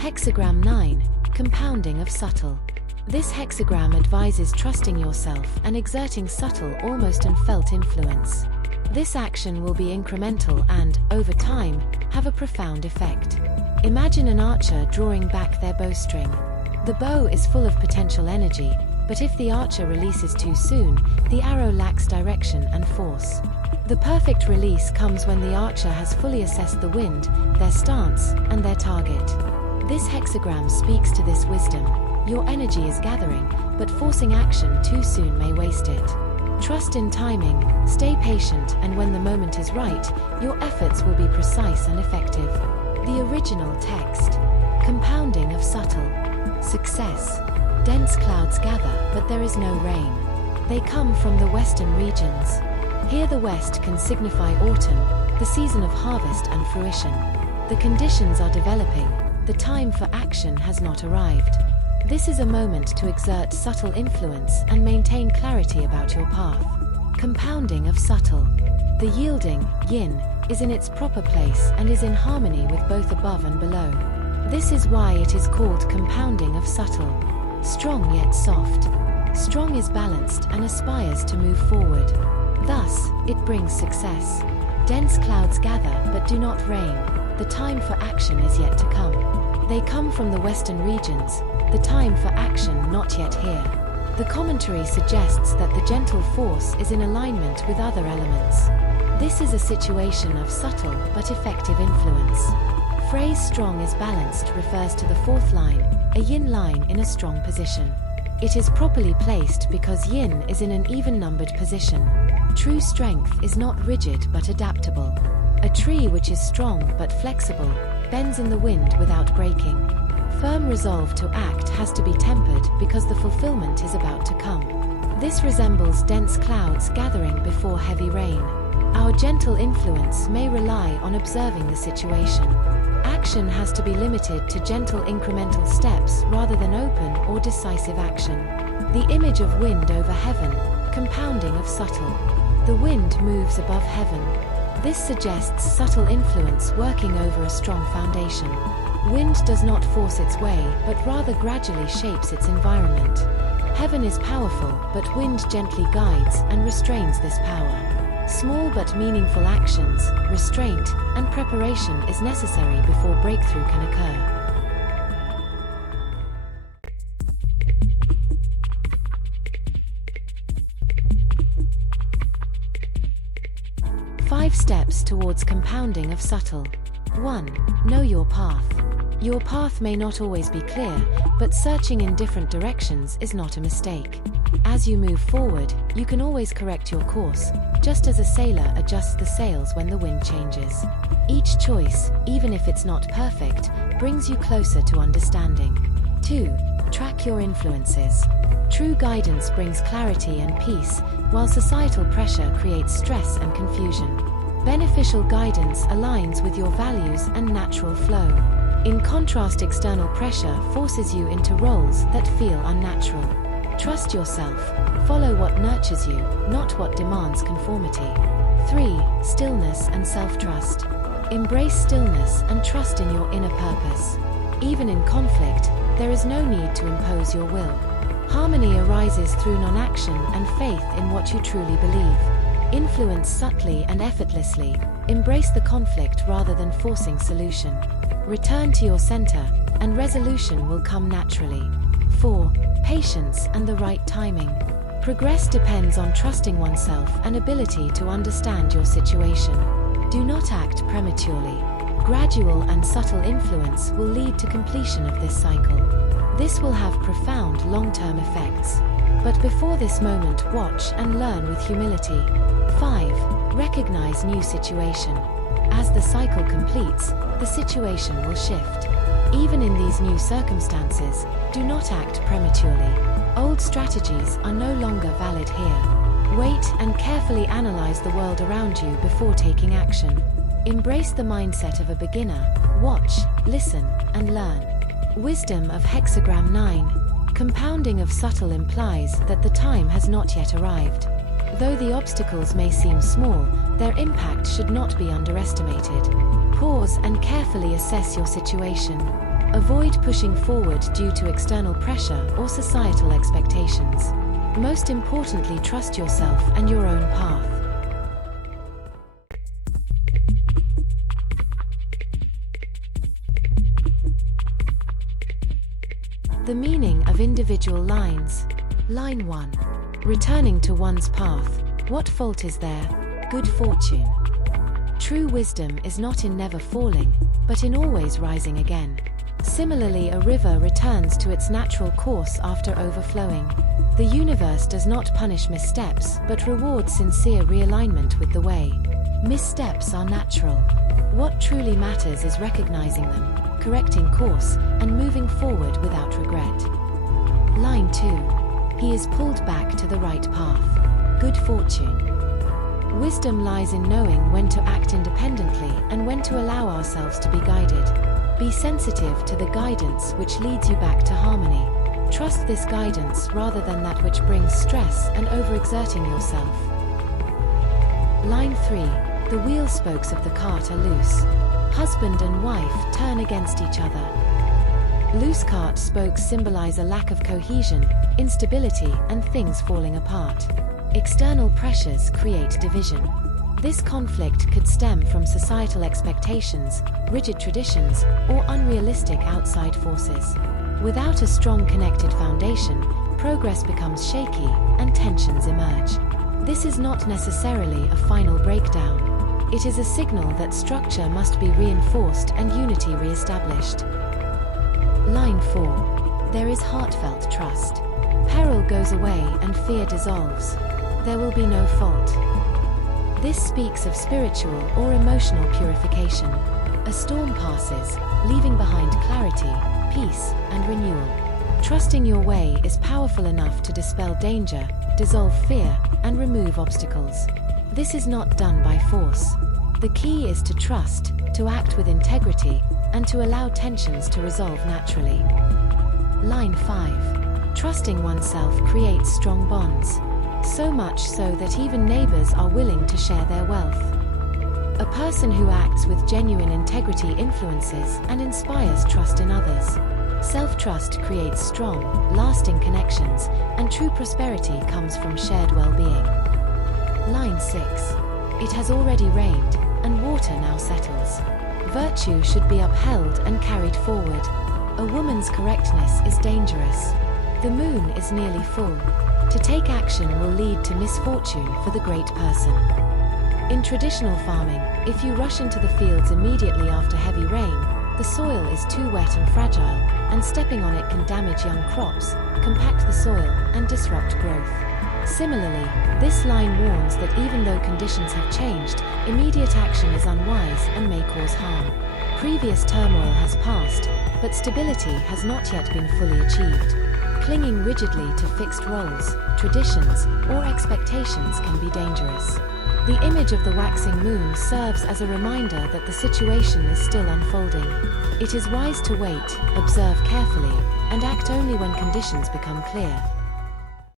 Hexagram 9. Compounding of subtle. This hexagram advises trusting yourself and exerting subtle, almost unfelt influence. This action will be incremental and, over time, have a profound effect. Imagine an archer drawing back their bowstring. The bow is full of potential energy, but if the archer releases too soon, the arrow lacks direction and force. The perfect release comes when the archer has fully assessed the wind, their stance, and their target. This hexagram speaks to this wisdom. Your energy is gathering, but forcing action too soon may waste it. Trust in timing, stay patient, and when the moment is right, your efforts will be precise and effective. The original text. Compounding of subtle. Success. Dense clouds gather, but there is no rain. They come from the western regions. Here the west can signify autumn, the season of harvest and fruition. The conditions are developing, the time for action has not arrived. This is a moment to exert subtle influence and maintain clarity about your path. Compounding of subtle. The yielding, yin, is in its proper place and is in harmony with both above and below. This is why it is called compounding of subtle. Strong yet soft. Strong is balanced and aspires to move forward. Thus, it brings success. Dense clouds gather but do not rain. The time for action is yet to come. They come from the western regions, the time for action not yet here. The commentary suggests that the gentle force is in alignment with other elements. This is a situation of subtle but effective influence. Phrase strong is balanced refers to the fourth line, a yin line in a strong position. It is properly placed because yin is in an even-numbered position. True strength is not rigid but adaptable. A tree which is strong but flexible bends in the wind without breaking. Firm resolve to act has to be tempered because the fulfillment is about to come. This resembles dense clouds gathering before heavy rain. Our gentle influence may rely on observing the situation. Action has to be limited to gentle incremental steps rather than open or decisive action. The image of wind over heaven, compounding of subtle. The wind moves above heaven. This suggests subtle influence working over a strong foundation. Wind does not force its way, but rather gradually shapes its environment. Heaven is powerful, but wind gently guides and restrains this power. Small but meaningful actions, restraint, and preparation is necessary before breakthrough can occur. Five steps towards compounding of subtle. 1. Know your path. Your path may not always be clear, but searching in different directions is not a mistake. As you move forward, you can always correct your course, just as a sailor adjusts the sails when the wind changes. Each choice, even if it's not perfect, brings you closer to understanding. 2. Track your influences. True guidance brings clarity and peace, while societal pressure creates stress and confusion. Beneficial guidance aligns with your values and natural flow. In contrast, external pressure forces you into roles that feel unnatural. Trust yourself. Follow what nurtures you, not what demands conformity. 3. Stillness and self-trust. Embrace stillness and trust in your inner purpose. Even in conflict, there is no need to impose your will. Harmony arises through non-action and faith in what you truly believe. Influence subtly and effortlessly. Embrace the conflict rather than forcing solution. Return to your center, and resolution will come naturally. 4. Patience and the right timing. Progress depends on trusting oneself and ability to understand your situation. Do not act prematurely. Gradual and subtle influence will lead to completion of this cycle. This will have profound long-term effects. But before this moment, watch and learn with humility. 5. Recognize new situation. As the cycle completes, the situation will shift. Even in these new circumstances, do not act prematurely. Old strategies are no longer valid here. Wait and carefully analyze the world around you before taking action. Embrace the mindset of a beginner. Watch, listen, and learn. Wisdom of Hexagram 9. Compounding of subtle implies that the time has not yet arrived. Though the obstacles may seem small, their impact should not be underestimated. Pause and carefully assess your situation. Avoid pushing forward due to external pressure or societal expectations. Most importantly, trust yourself and your own path. The meaning of individual lines. Line 1. Returning to one's path. What fault is there? Good fortune. True wisdom is not in never falling, but in always rising again. Similarly, a river returns to its natural course after overflowing. The universe does not punish missteps, but rewards sincere realignment with the way. Missteps are natural. What truly matters is recognizing them, correcting course, and moving forward without regret. Line 2. He is pulled back to the right path. Good fortune. Wisdom lies in knowing when to act independently and when to allow ourselves to be guided. Be sensitive to the guidance which leads you back to harmony. Trust this guidance rather than that which brings stress and overexerting yourself. Line 3. The wheel spokes of the cart are loose. Husband and wife turn against each other. Loose cart spokes symbolize a lack of cohesion, instability, and things falling apart. External pressures create division. This conflict could stem from societal expectations, rigid traditions, or unrealistic outside forces. Without a strong connected foundation, progress becomes shaky and tensions emerge. This is not necessarily a final breakdown. It is a signal that structure must be reinforced and unity re-established. Line 4. There is heartfelt trust. Peril goes away and fear dissolves. There will be no fault. This speaks of spiritual or emotional purification. A storm passes, leaving behind clarity, peace, and renewal. Trusting your way is powerful enough to dispel danger, dissolve fear, and remove obstacles. This is not done by force. The key is to trust, to act with integrity, and to allow tensions to resolve naturally. Line 5. Trusting oneself creates strong bonds. So much so that even neighbors are willing to share their wealth. A person who acts with genuine integrity influences and inspires trust in others. Self-trust creates strong, lasting connections, and true prosperity comes from shared well-being. Line 6. It has already rained, and water now settles. Virtue should be upheld and carried forward. A woman's correctness is dangerous. The moon is nearly full. To take action will lead to misfortune for the great person. In traditional farming, if you rush into the fields immediately after heavy rain, the soil is too wet and fragile, and stepping on it can damage young crops, compact the soil, and disrupt growth. Similarly, this line warns that even though conditions have changed, immediate action is unwise and may cause harm. Previous turmoil has passed, but stability has not yet been fully achieved. Clinging rigidly to fixed roles, traditions, or expectations can be dangerous. The image of the waxing moon serves as a reminder that the situation is still unfolding. It is wise to wait, observe carefully, and act only when conditions become clear.